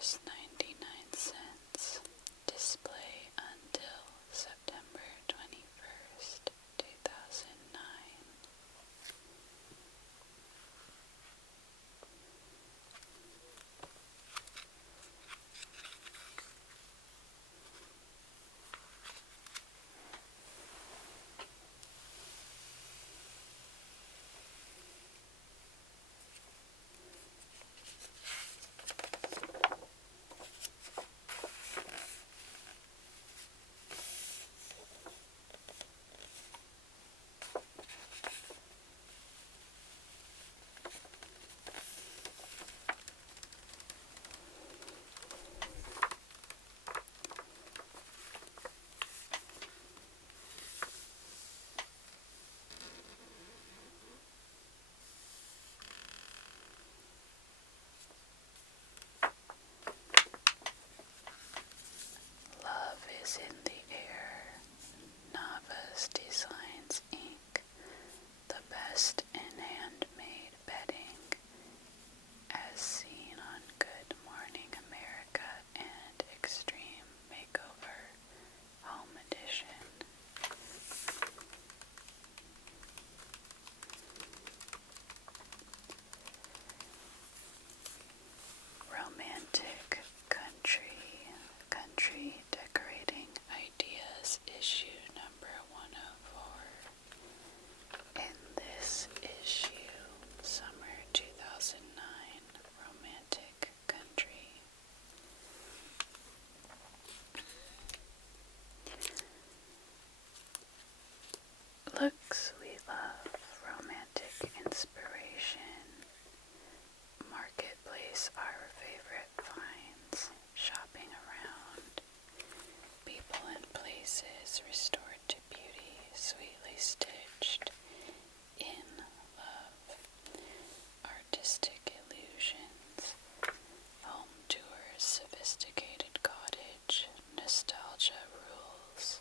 $2.99. Display until September 21st, 2009. Love is in the air. Navas Designs Inc. The best in handmade bedding, as seen on Good Morning America and Extreme Makeover Home Edition. Romantic Country Decorating Ideas, issue number 104. In this issue, summer 2009, romantic country. Looks we love, romantic inspiration. Marketplace, our favorite finds. Shopping around. People and places restored to beauty, sweetly stitched. In love. Artistic illusions. Home tours, sophisticated cottage. Nostalgia rules.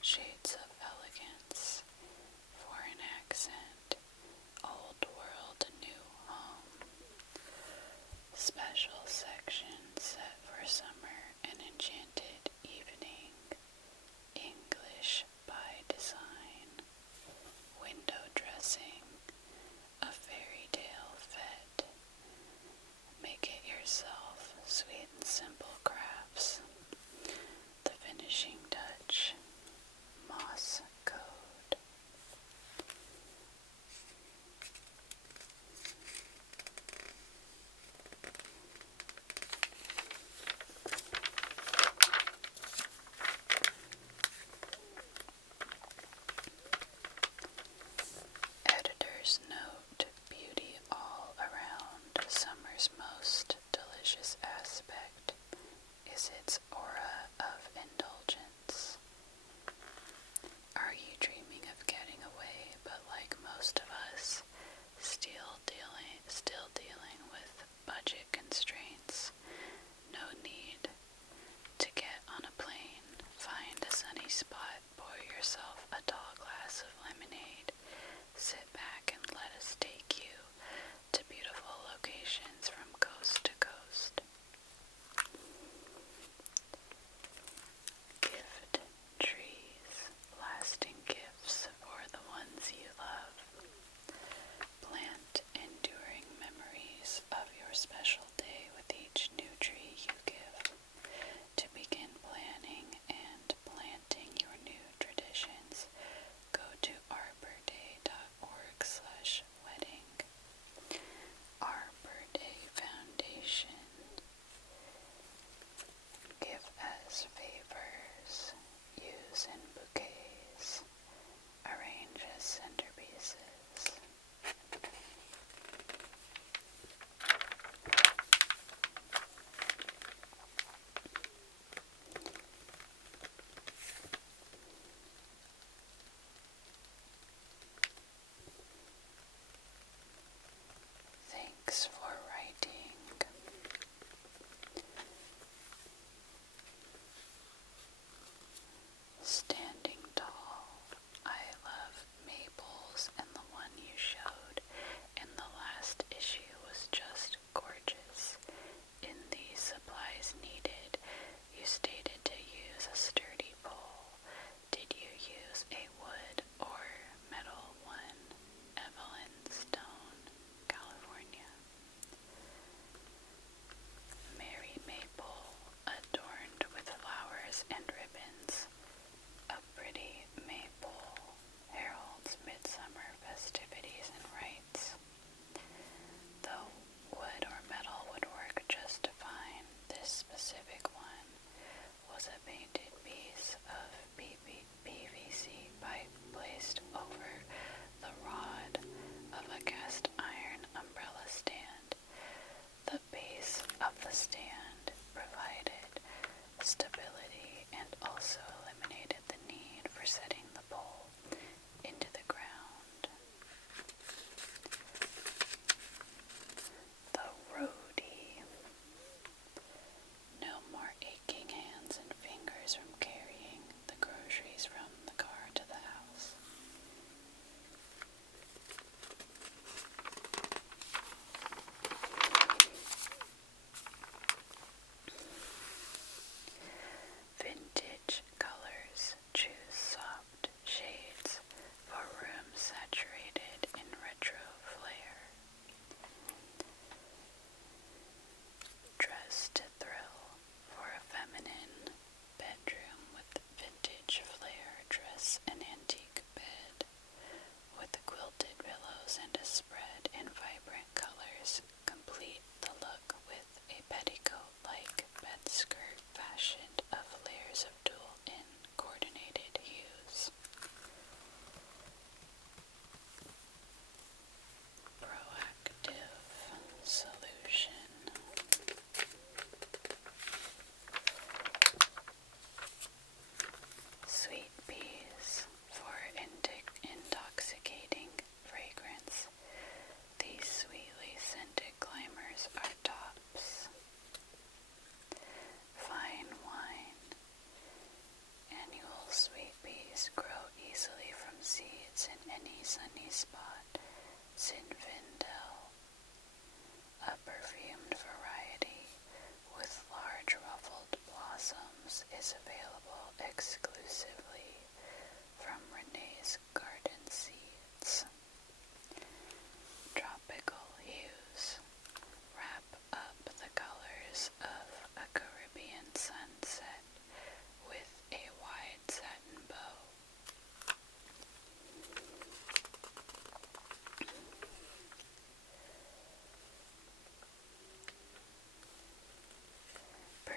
Shades of elegance. Foreign accent. Old world, new home. Special section set for summer, an enchanted evening. English by design. Window dressing. A fairy tale fete.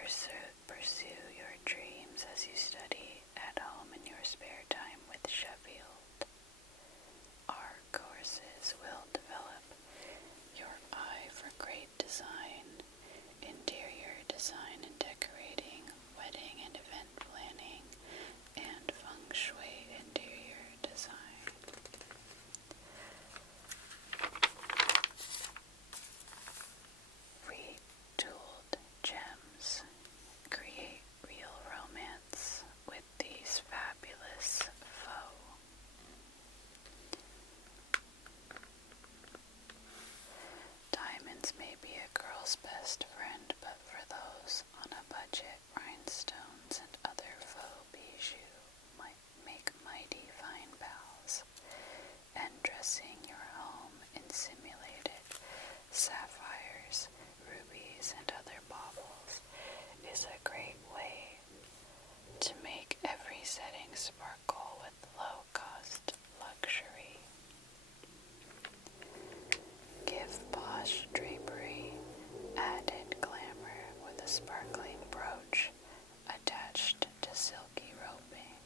Pursue your dreams as you study at home in your spare time with Shabby. Our courses will develop your eye for great design, interior design and decorating, wedding and event planning, and feng shui interior design. Retooled gems. Create real romance with these fabulous faux. Diamonds may be a girl's best friend, but for those on a budget, rhinestones and other faux bijoux might make mighty fine pals. And dressing your home in simulated sapphires, rubies, and other baubles is a great way to make every setting sparkle with low-cost luxury. Give posh drapery added glamour with a sparkling brooch attached to silky roping.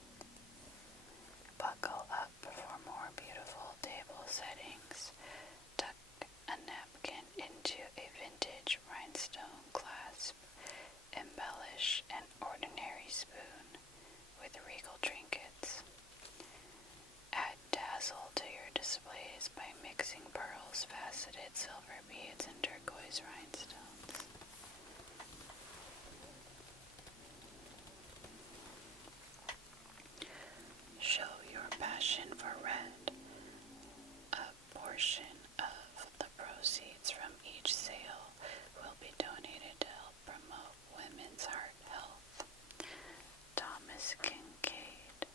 Buckle up for more beautiful table settings. Tuck a napkin into a vintage rhinestone clasp. Embellish an ordinary spoon with regal trinkets. Add dazzle to your displays by mixing pearls, faceted silver beads, and turquoise rhinestones. Show your passion for red. A portion of the proceeds from each sale will be donated to help promote women's heart health. Thomas Kincaid.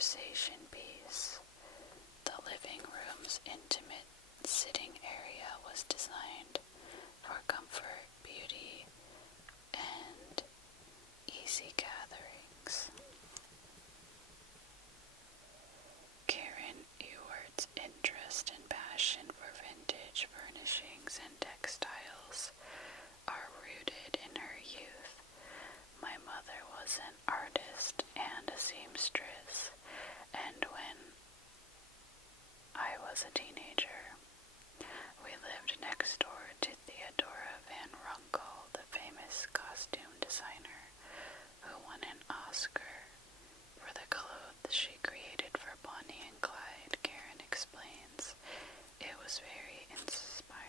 conversation piece. The living room's intimate sitting area was designed for comfort, beauty, and easy gatherings. Karen Ewart's interest and passion for vintage furnishings and textiles are rooted in her youth. My mother was an artist and a seamstress, and when I was a teenager, we lived next door to Theodora Van Runkle, the famous costume designer who won an Oscar for the clothes she created for Bonnie and Clyde. Karen explains, it was very inspiring.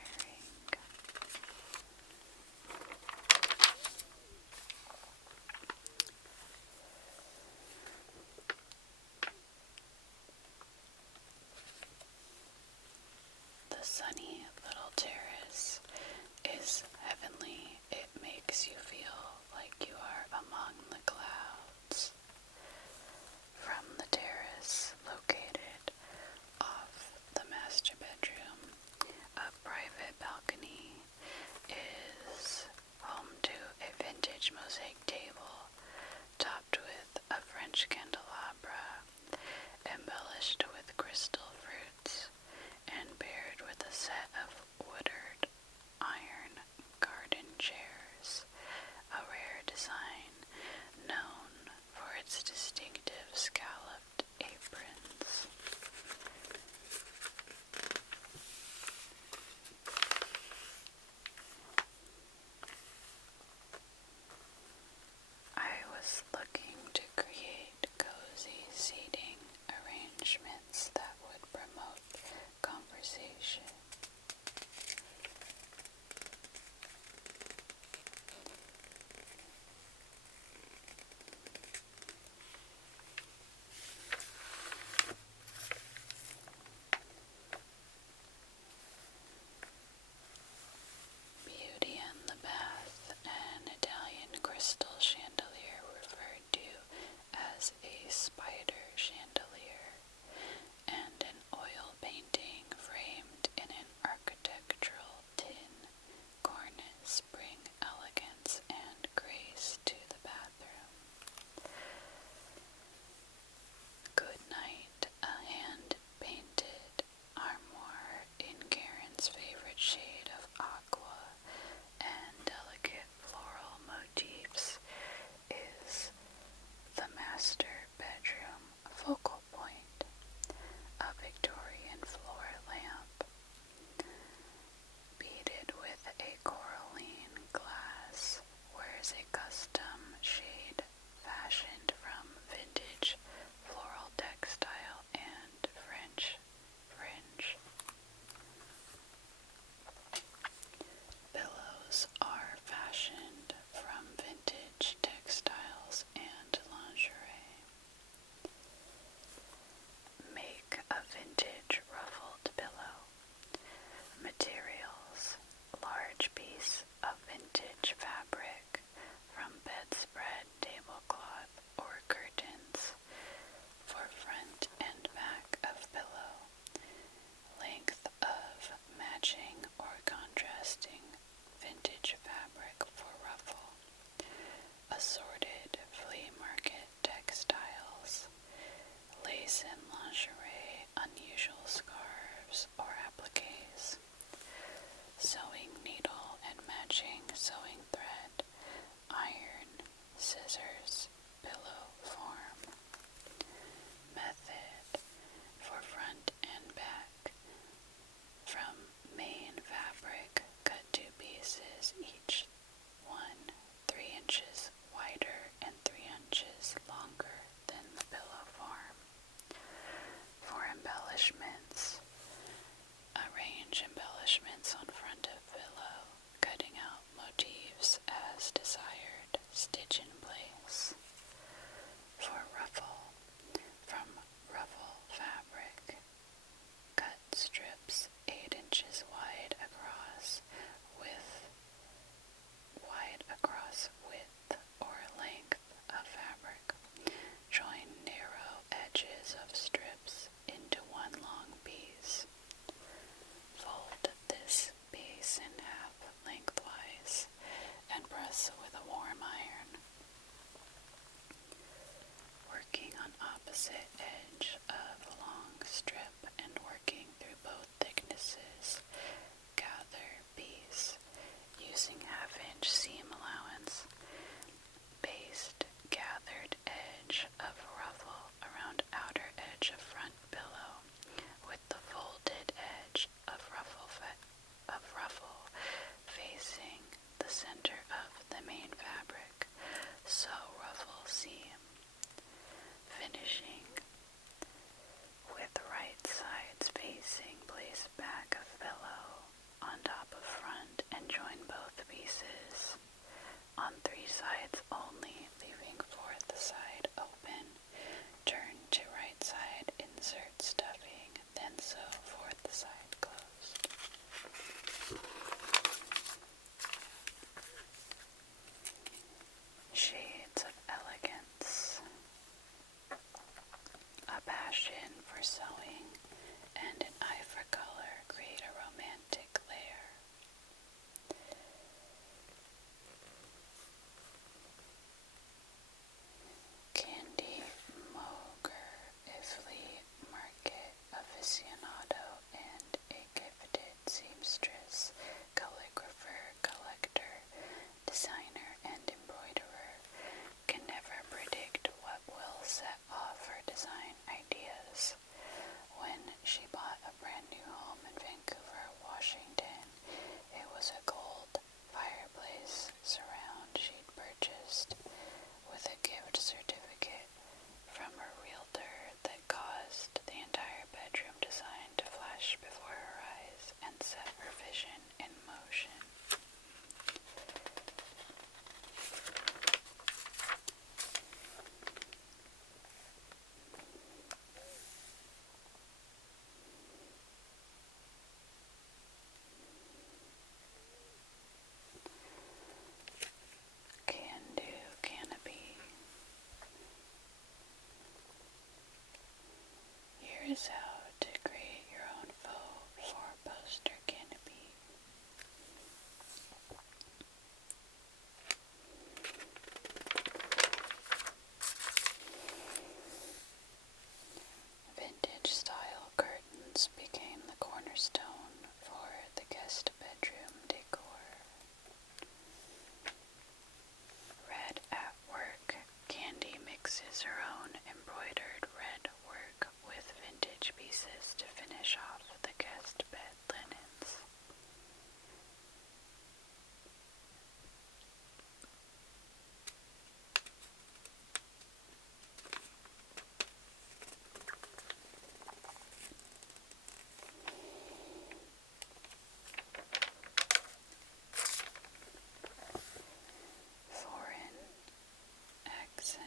The sunny little terrace is heavenly. It makes you feel like you are among the clouds. From the terrace located off the master bedroom, a private balcony is home to a vintage mosaic table topped with a French candelabra, embellished with crystal fruits, and paired with a set of opposite edge of a long strip and working through both thicknesses. Gather piece using half-inch seam allowance. Baste gathered edge of ruffle around outer edge of front pillow with the folded edge of ruffle facing the center of the main fabric. Sew ruffle seam. Finishing with right sides facing, place back of pillow on top of front and join both pieces on 3 sides only, leaving fourth side open. Turn to right side, insert stuffing, then sew fourth side closed. Shades of elegance. A passion for sewing and an eye for color create a romantic layer. Candy Moger, a flea market aficionado and a gifted seamstress, calligrapher, collector, designer, and embroiderer, can never predict what will set off her design ideas. When she bought a brand new home in Vancouver, Washington, it was a gold fireplace surround she'd purchased with a gift certificate from her realtor that caused the entire bedroom design to flash before her eyes and set her vision in motion. Can-do canopy. Here is how to create your own faux 4-poster canopy. Vintage style curtains became the cornerstone for the guest bedroom decor. Red at work. Candy mixes her own embroidered red work with vintage pieces to finish off the guest bed linens. Foreign accent.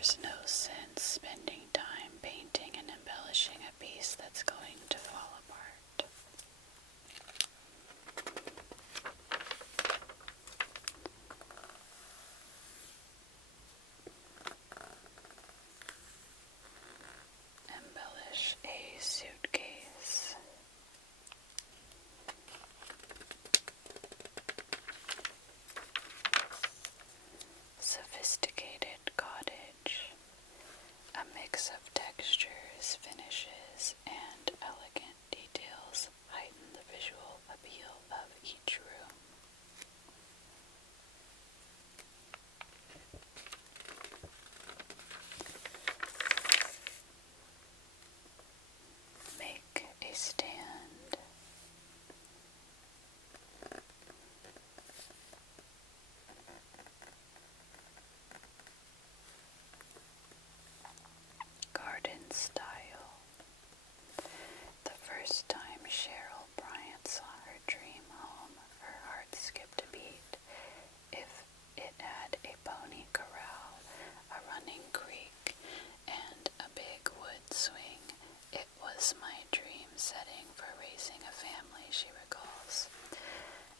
there's no sense spending time painting and embellishing a piece that's going to fall apart. Embellish a suitcase. Sophisticated cottage. A mix of textures, finishes, and elegant details heighten the visual appeal of each room. Make a stand. Garden style. The first time Cheryl Bryant saw her dream home, her heart skipped a beat. If it had a pony corral, a running creek, and a big wood swing, it was my dream setting for raising a family, she recalls.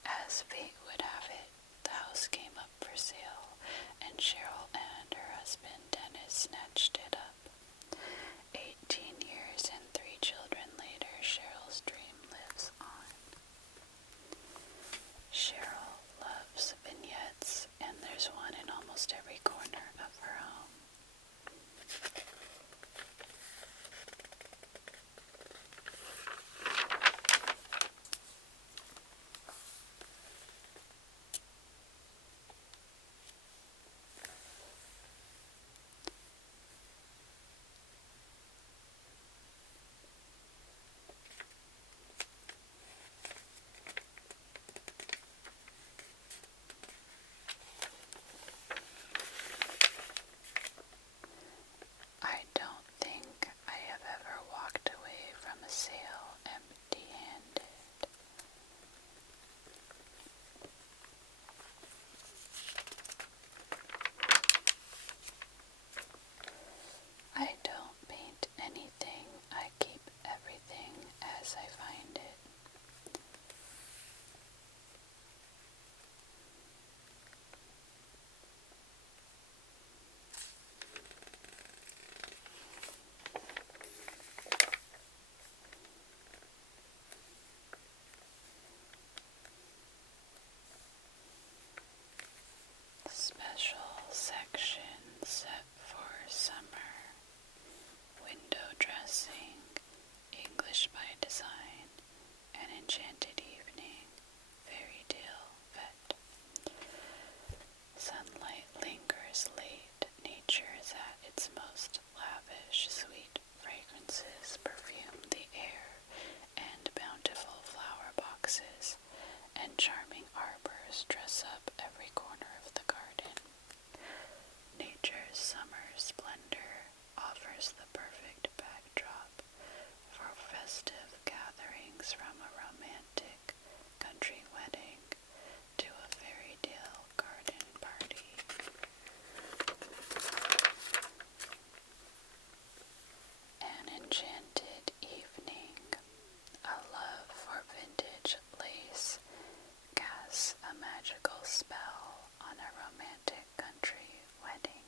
As fate would have it, the house came up for sale, and Cheryl and her husband Dennis snatched it up. 18 years and 3 children later, Cheryl's dream lives on. Cheryl loves vignettes, and there's one in almost every corner of her home. I don't think I have ever walked away from a sale empty-handed. I don't paint anything, I keep everything as I find it. Special section set for summer. Window dressing, English by design, an enchanted evening, fairy tale vet. Sunlight lingers late, nature is at its most lavish, sweet fragrances perfume the air, and bountiful flower boxes and charming arbors dress up every corner of the garden. Nature's summer splendor offers the perfect backdrop for festive gatherings, from a romantic country wedding to a fairy tale garden party. An enchanted evening. A love for vintage lace casts a magical spell on a romantic country wedding.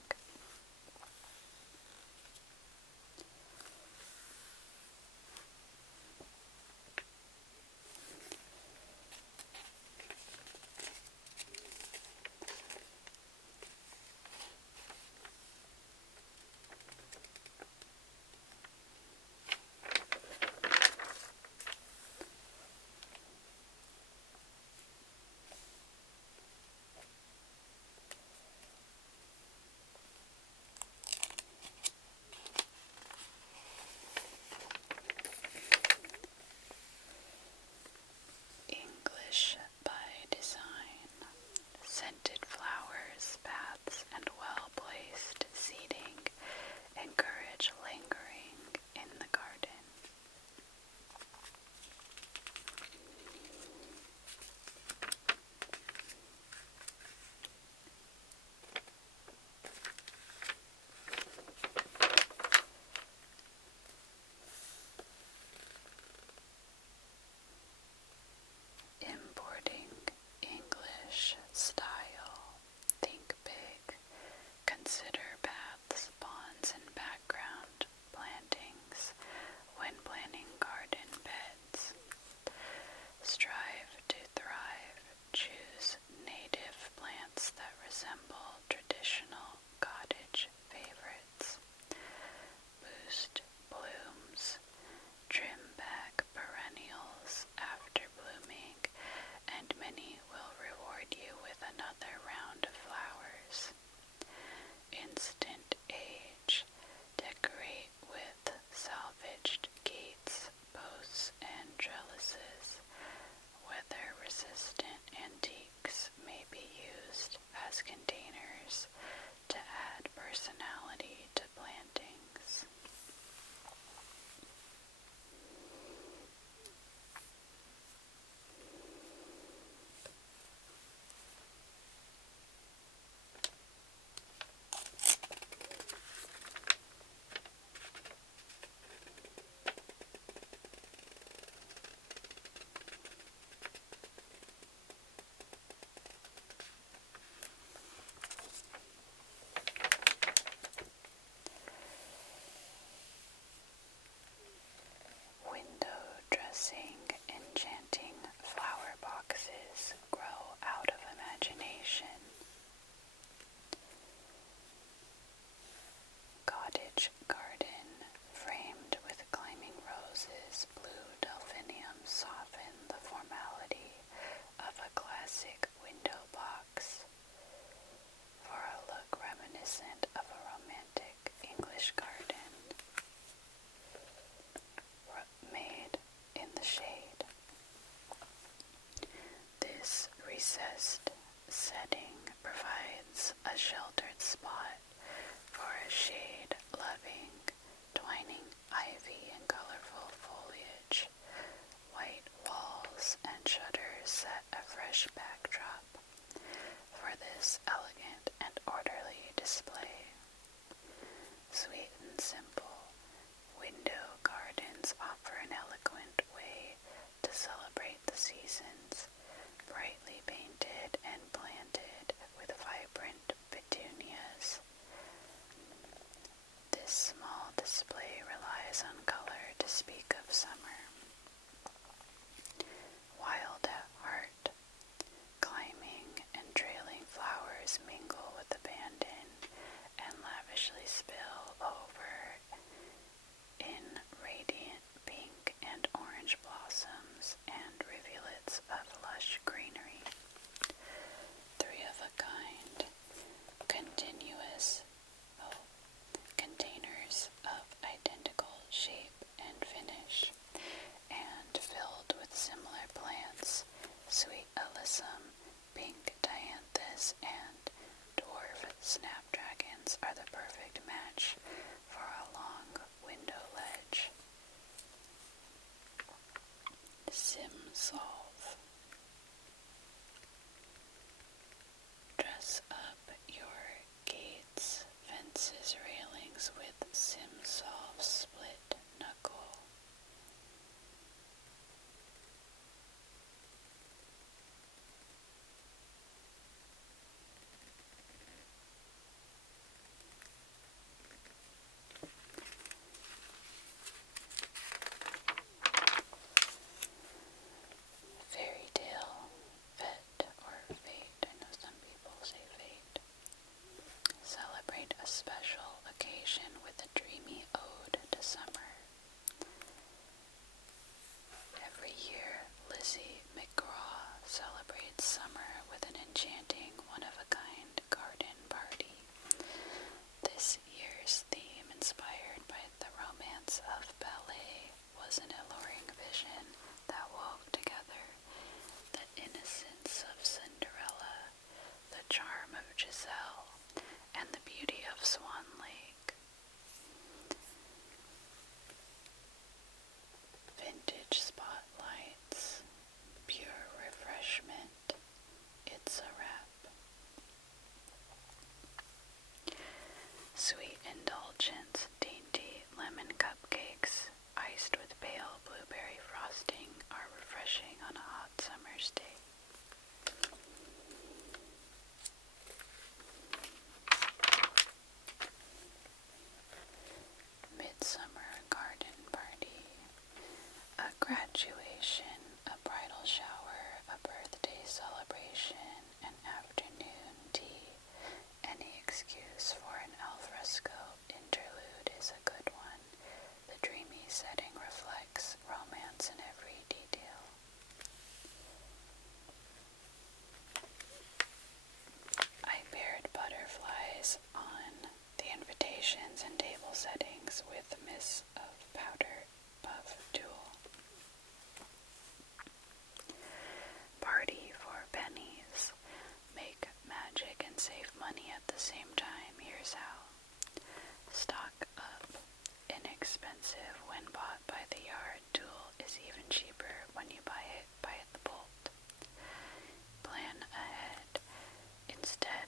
reminiscent of a romantic English garden made in the shade. This recessed setting provides a sheltered spot for a shade-loving, twining ivy and colorful foliage. White walls and shutters set a fresh backdrop for this elegant and orderly display. Sweet and simple, window gardens offer an eloquent way to celebrate the seasons, brightly painted and planted with vibrant petunias. This small display relies on color to speak of summer. Wild at heart, climbing and trailing flowers mingle with abandon and lavishly spill over in radiant pink and orange blossoms and rivulets of lush greenery. Three of a kind, continuous containers of identical shape and finish, and filled with similar plants, sweet alyssum, pink dianthus, and dwarf snapdragons are the perfect match for a long window ledge. Solve. Dress up your gates, fences, railings with Solve split knuckle. Fairy tale, fete, or fate. I know some people say fate. Celebrate a special occasion with a dreamy ode to summer. Every year, Lizzie McGraw celebrates summer with an enchanting, one-of-a-kind garden party. This year's theme, inspired by the romance of ballet, was an alluring vision that wove together the innocence of Cinderella, the charm of Giselle, and the beauty of Swan Lake. Vintage spotlights, pure refreshment, it's a wrap. Sweet indulgence, dainty lemon cupcakes, iced with pale blueberry frosting, are refreshing on a hot summer's day. Midsummer garden party. A graduation, a bridal shower, a birthday celebration, an afternoon tea. Any excuse for an alfresco interlude is a good one. The dreamy setting reflects romance in every detail. I paired butterflies on the invitations and table settings with Miss of Powder Puff Tulle. Party for pennies. Make magic and save money at the same time. Here's how. Stock up. Inexpensive when bought by the yard. Tulle is even cheaper when you buy it by the bolt. Plan ahead. Instead